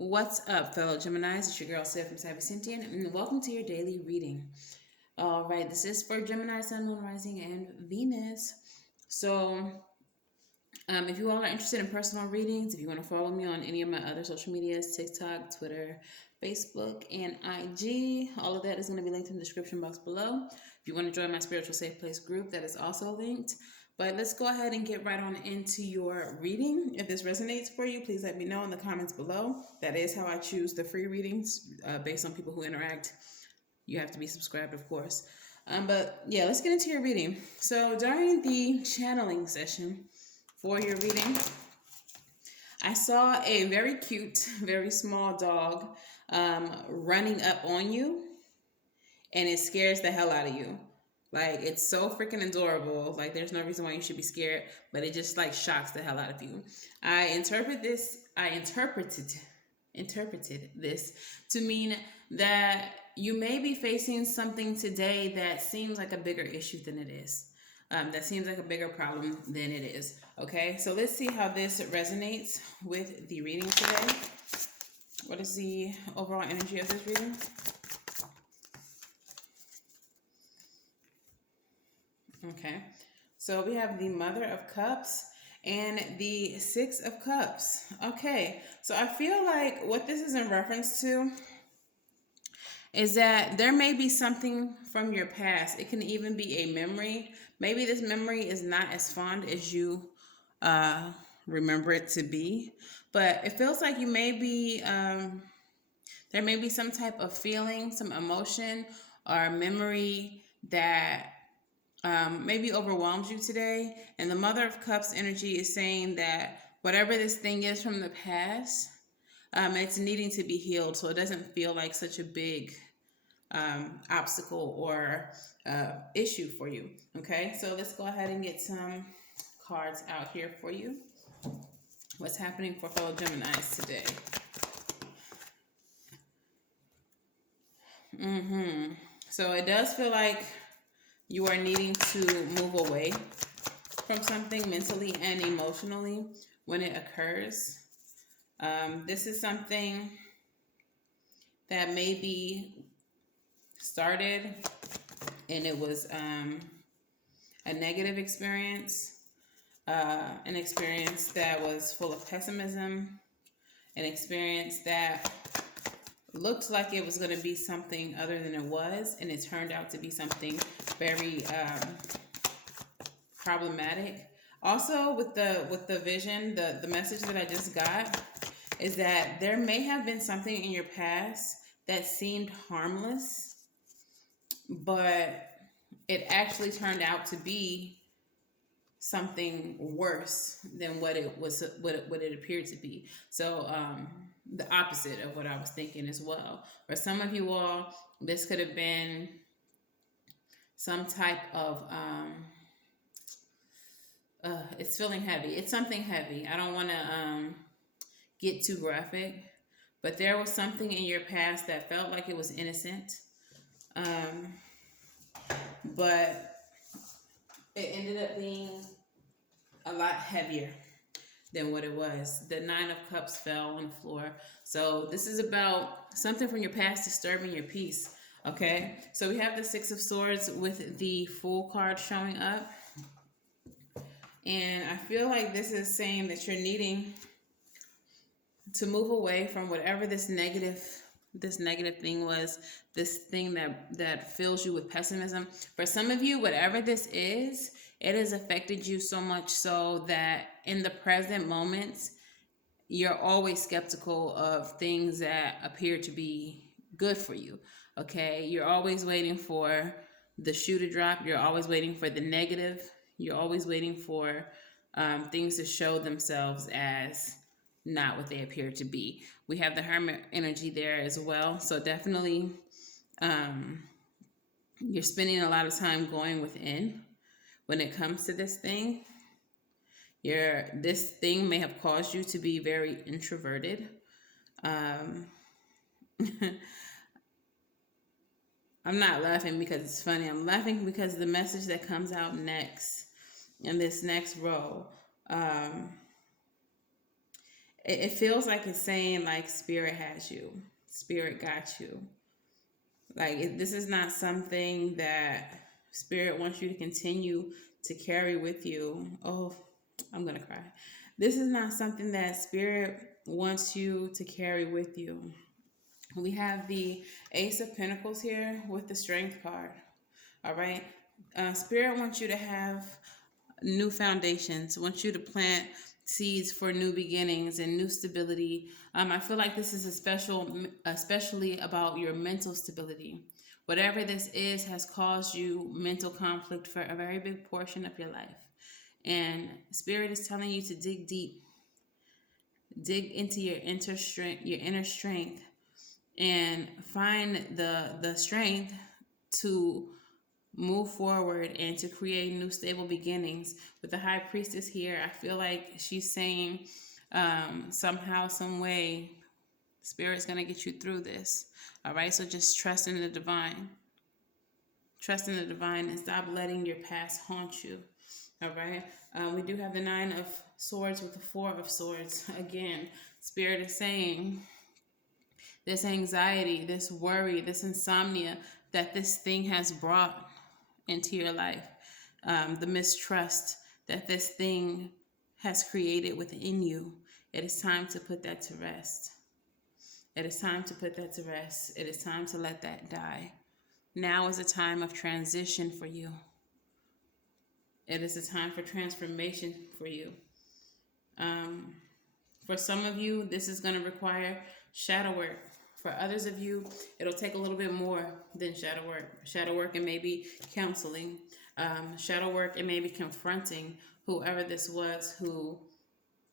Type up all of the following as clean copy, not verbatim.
What's up, fellow Geminis? It's your girl, Savy from Savy, Sentient, and welcome to your daily reading. All right, this is for Gemini, Sun, Moon, Rising, and Venus. So, if you all are interested in personal readings, if you want to follow me on any of my other social medias, TikTok, Twitter, Facebook, and IG, all of that is going to be linked in the description box below. If you want to join my Spiritual Safe Place group, that is also linked. But let's go ahead and get right on into your reading. If this resonates for you, please let me know in the comments below. That is how I choose the free readings based on people who interact. You have to be subscribed, of course. But yeah, let's get into your reading. So during the channeling session for your reading, I saw a very cute, very small dog running up on you, and it scares the hell out of you. Like, it's so freaking adorable. Like, there's no reason why you should be scared, but it just like shocks the hell out of you. I interpreted this to mean that you may be facing something today that seems like a bigger issue than it is. That seems like a bigger problem than it is. Okay, so let's see how this resonates with the reading today. What is the overall energy of this reading? Okay, so we have the Mother of Cups and the Six of Cups. Okay, so I feel like what this is in reference to is that there may be something from your past. It can even be a memory. Maybe this memory is not as fond as you remember it to be, but it feels like you may be, there may be some type of feeling, some emotion or memory that maybe overwhelms you today. And the Mother of Cups energy is saying that whatever this thing is from the past, it's needing to be healed, so it doesn't feel like such a big obstacle or issue for you. Okay, so let's go ahead and get some cards out here for you. What's happening for fellow Geminis today? So it does feel like you are needing to move away from something mentally and emotionally when it occurs. This is something that maybe started and it was a negative experience, an experience that was full of pessimism, an experience that looked like it was going to be something other than it was, and it turned out to be something very problematic. Also, with the vision, the message that I just got is that there may have been something in your past that seemed harmless, but it actually turned out to be something worse than what it was, what it appeared to be. So the opposite of what I was thinking as well. For some of you all, this could have been some type of it's feeling heavy. It's something heavy. I don't want to get too graphic, but there was something in your past that felt like it was innocent, but it ended up being a lot heavier than what it was. The Nine of Cups fell on the floor. So this is about something from your past disturbing your peace. Okay, so we have the Six of Swords with the Fool card showing up. And I feel like this is saying that you're needing to move away from whatever this negative thing was, this thing that fills you with pessimism. For some of you, whatever this is, it has affected you so much so that in the present moments, you're always skeptical of things that appear to be good for you. Okay, you're always waiting for the shoe to drop. You're always waiting for the negative. You're always waiting for things to show themselves as not what they appear to be. We have the Hermit energy there as well. So definitely you're spending a lot of time going within when it comes to this thing. This thing may have caused you to be very introverted. I'm not laughing because it's funny. I'm laughing because the message that comes out next in this next row it feels like it's saying like spirit has you, spirit got you. Like this is not something that spirit wants you to continue to carry with you. Oh, I'm gonna cry. This is not something that spirit wants you to carry with you. We have the Ace of Pentacles here with the Strength card. All right. Spirit wants you to have new foundations, wants you to plant seeds for new beginnings and new stability. I feel like this is especially about your mental stability. Whatever this is has caused you mental conflict for a very big portion of your life. And Spirit is telling you to dig deep, dig into your inner strength, and find the strength to move forward and to create new stable beginnings. With the High Priestess here, I feel like she's saying somehow, some way, Spirit's going to get you through this. All right, so just trust in the divine. Trust in the divine and stop letting your past haunt you. All right, we do have the Nine of Swords with the Four of Swords. Again, Spirit is saying this anxiety, this worry, this insomnia that this thing has brought into your life, the mistrust that this thing has created within you, it is time to put that to rest. It is time to put that to rest. It is time to let that die. Now is a time of transition for you. It is a time for transformation for you. For some of you, this is going to require shadow work. For others of you, it'll take a little bit more than shadow work. Shadow work and maybe counseling. Shadow work and maybe confronting whoever this was who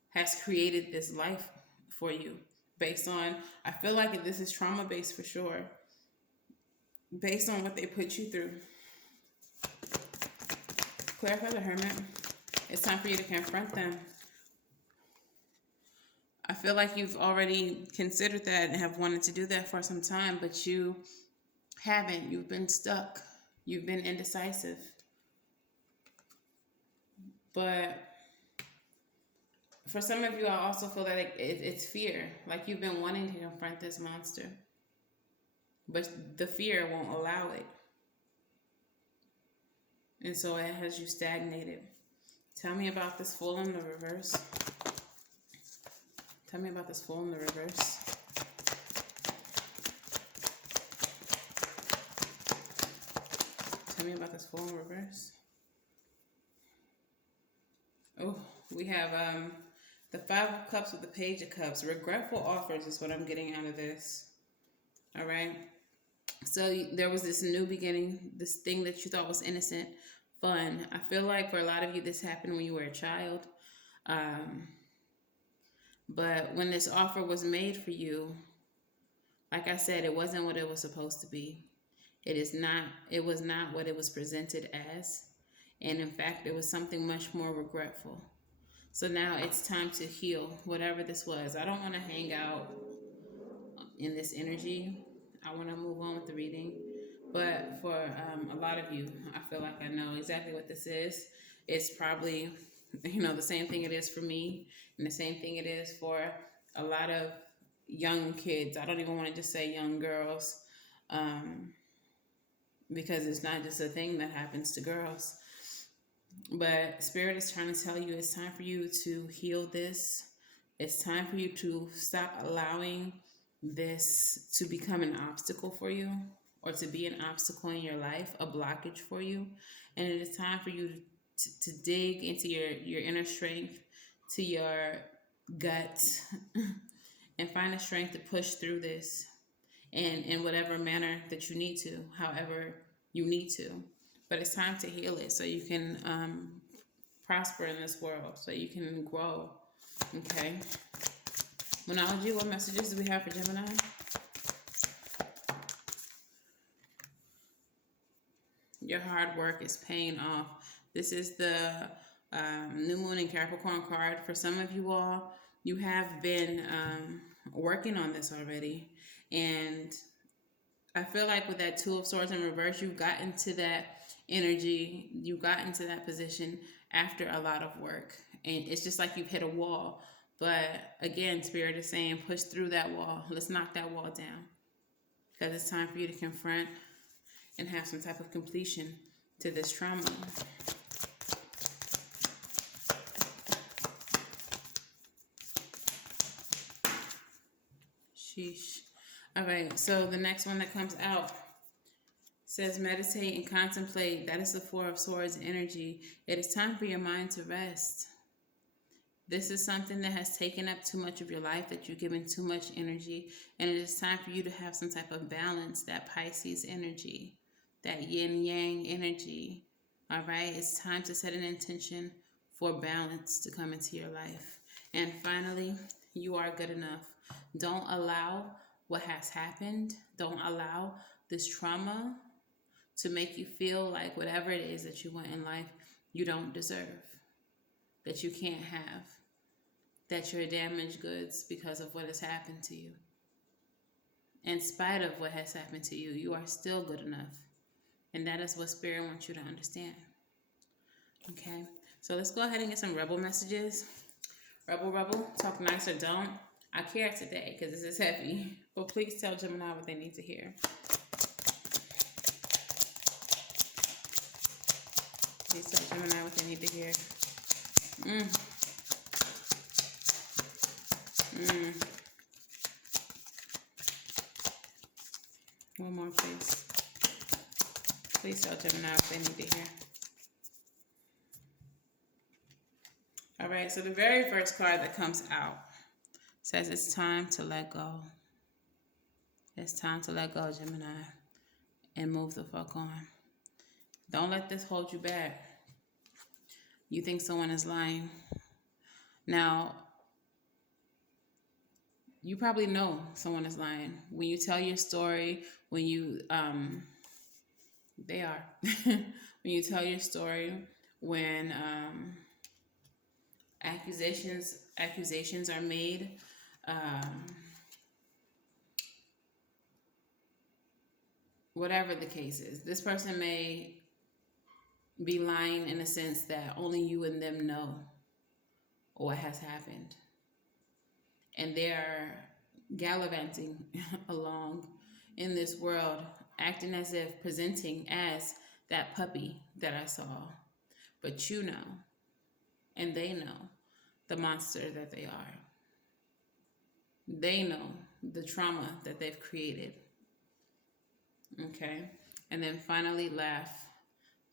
has created this life for you. Based on, I feel like this is trauma-based for sure. Based on what they put you through. Clarify the Hermit. It's time for you to confront them. I feel like you've already considered that and have wanted to do that for some time, but you haven't. You've been stuck. You've been indecisive. But for some of you, I also feel that it's fear. Like you've been wanting to confront this monster, but the fear won't allow it. And so it has you stagnated. Tell me about this Fool in the reverse. Tell me about this Fool in the reverse. Tell me about this Fool in the reverse. Oh, we have the Five of Cups with the Page of Cups. Regretful offers is what I'm getting out of this. All right. So there was this new beginning, this thing that you thought was innocent, fun. I feel like for a lot of you, this happened when you were a child. But when this offer was made for you, like I said, it wasn't what it was supposed to be. It was not what it was presented as. And in fact, it was something much more regretful. So now it's time to heal whatever this was. I don't want to hang out in this energy. I want to move on with the reading. But for a lot of you, I feel like I know exactly what this is. It's probably, the same thing it is for me, and the same thing it is for a lot of young kids. I don't even want to just say young girls, because it's not just a thing that happens to girls. But Spirit is trying to tell you it's time for you to heal this. It's time for you to stop allowing this to become an obstacle for you, or to be an obstacle in your life, a blockage for you. And it is time for you to dig into your inner strength, to your gut, and find the strength to push through this in whatever manner that you need to, however you need to. But it's time to heal it so you can prosper in this world, so you can grow. Okay. Monology, what messages do we have for Gemini? Your hard work is paying off. This is the New Moon in Capricorn card. For some of you all, you have been working on this already. And I feel like with that Two of Swords in reverse, you've gotten to that energy. You got into that position after a lot of work. And it's just like you've hit a wall. But again, Spirit is saying, push through that wall. Let's knock that wall down. Because it's time for you to confront and have some type of completion to this trauma. Sheesh. All right, so the next one that comes out says meditate and contemplate. That is the Four of Swords energy. It is time for your mind to rest. This is something that has taken up too much of your life, that you're giving too much energy, and it is time for you to have some type of balance, that Pisces energy, that yin-yang energy. All right, it's time to set an intention for balance to come into your life. And finally, you are good enough. Don't allow what has happened, don't allow this trauma to make you feel like whatever it is that you want in life, you don't deserve, that you can't have, that you're damaged goods because of what has happened to you. In spite of what has happened to you, you are still good enough. And that is what Spirit wants you to understand. Okay? So let's go ahead and get some rebel messages. Rebel, talk nice or don't. I care today because this is heavy. But please tell Gemini what they need to hear. Please tell Gemini what they need to hear. One more, please. Please tell Gemini what they need to hear. All right, so the very first card that comes out says it's time to let go. It's time to let go, Gemini, and move the fuck on. Don't let this hold you back. You think someone is lying. Now, you probably know someone is lying. When you tell your story, when you, they are. When you tell your story, when accusations are made, whatever the case is, this person may be lying in a sense that only you and them know what has happened. And they're gallivanting along in this world, acting as if, presenting as that puppy that I saw. But you know, and they know the monster that they are. They know the trauma that they've created. Okay? And then finally, laugh.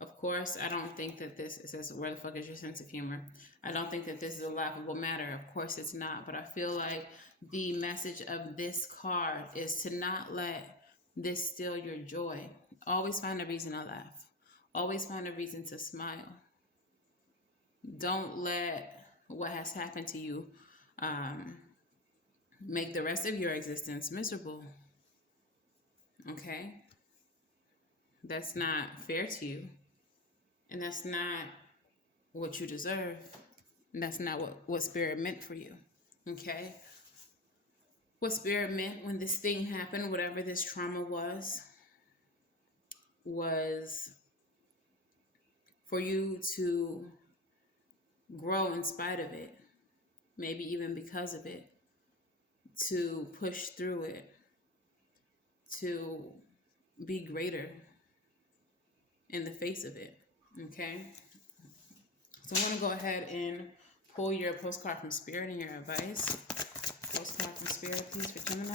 Of course, I don't think that this, it says, where the fuck is your sense of humor? I don't think that this is a laughable matter. Of course it's not. But I feel like the message of this card is to not let this steal your joy. Always find a reason to laugh. Always find a reason to smile. Don't let what has happened to you make the rest of your existence miserable. Okay? That's not fair to you. And that's not what you deserve. And that's not what Spirit meant for you. Okay? What Spirit meant when this thing happened, whatever this trauma was for you to grow in spite of it. Maybe even because of it. To push through it. To be greater in the face of it. Okay? So I'm going to go ahead and pull your postcard from Spirit and your advice. Postcard from Spirit, please, for Gemini.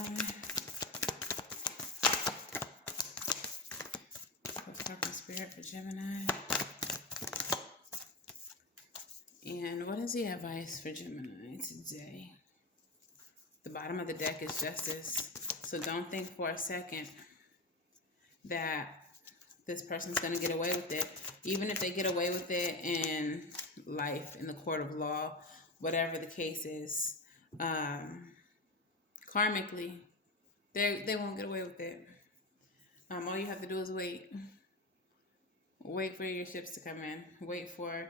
Postcard from Spirit for Gemini. And what is the advice for Gemini today? The bottom of the deck is Justice. So don't think for a second that this person's going to get away with it. Even if they get away with it in life, in the court of law, whatever the case is, karmically, they won't get away with it. All you have to do is wait. Wait for your ships to come in. Wait for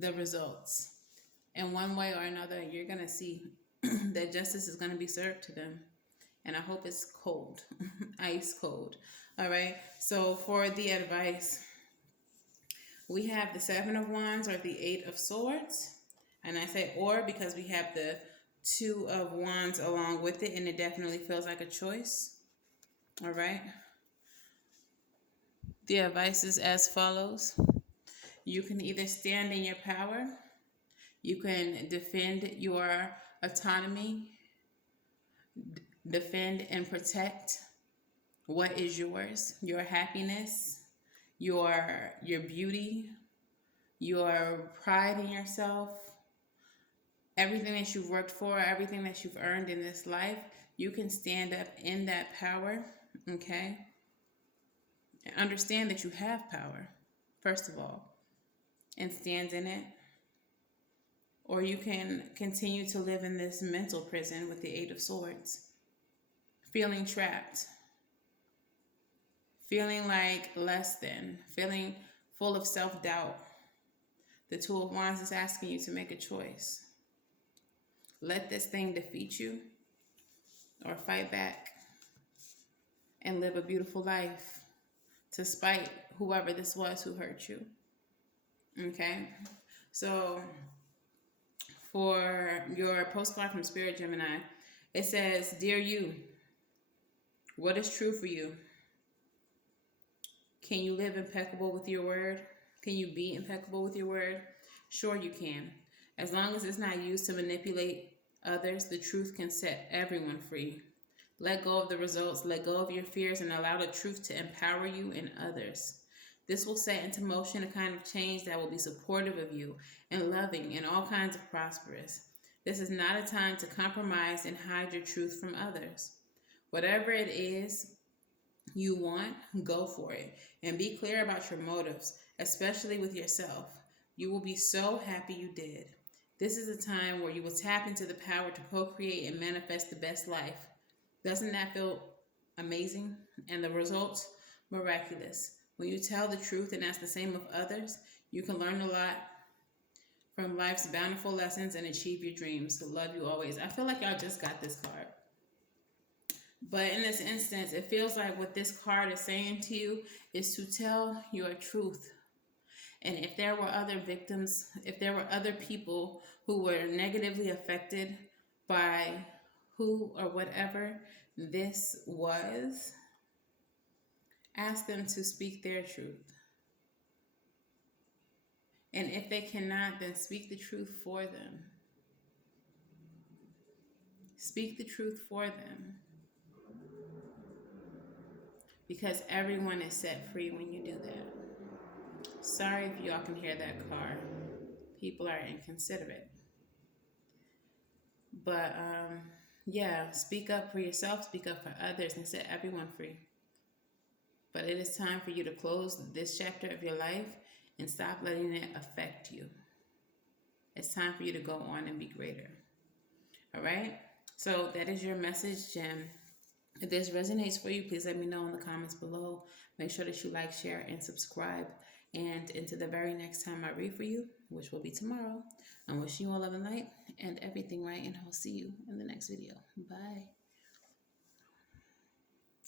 the results. In one way or another, you're going to see that justice is going to be served to them. And I hope it's cold, ice cold. All right. So for the advice, we have the 7 of Wands or the 8 of Swords. And I say or because we have the Two of Wands along with it, and it definitely feels like a choice. All right. The advice is as follows. You can either stand in your power, you can defend your autonomy, defend and protect what is yours, your happiness, your beauty, your pride in yourself, everything that you've worked for, everything that you've earned in this life. You can stand up in that power, okay? And understand that you have power, first of all, and stand in it. Or you can continue to live in this mental prison with the Eight of Swords, feeling trapped, feeling like less than, feeling full of self-doubt. The Two of Wands is asking you to make a choice. Let this thing defeat you, or fight back and live a beautiful life to spite whoever this was who hurt you. Okay? So for your postcard from Spirit, Gemini, it says, Dear you, what is true for you? Can you live impeccable with your word? Can you be impeccable with your word? Sure you can. As long as it's not used to manipulate others, the truth can set everyone free. Let go of the results, let go of your fears, and allow the truth to empower you and others. This will set into motion a kind of change that will be supportive of you and loving and all kinds of prosperous. This is not a time to compromise and hide your truth from others. Whatever it is you want, go for it. And be clear about your motives, especially with yourself. You will be so happy you did. This is a time where you will tap into the power to co-create and manifest the best life. Doesn't that feel amazing? And the results? Miraculous. When you tell the truth and ask the same of others, you can learn a lot from life's bountiful lessons and achieve your dreams. So love you always. I feel like y'all just got this card. But in this instance, it feels like what this card is saying to you is to tell your truth. And if there were other victims, if there were other people who were negatively affected by who or whatever this was, ask them to speak their truth. And if they cannot, then speak the truth for them. Speak the truth for them. Because everyone is set free when you do that. Sorry if y'all can hear that car. People are inconsiderate. But yeah, speak up for yourself, speak up for others, and set everyone free. But it is time for you to close this chapter of your life and stop letting it affect you. It's time for you to go on and be greater. All right? So that is your message, Gem. If this resonates for you, please let me know in the comments below. Make sure that you like, share, and subscribe. And until the very next time I read for you, which will be tomorrow, I'm wishing you all love and light and everything right, and I'll see you in the next video. Bye.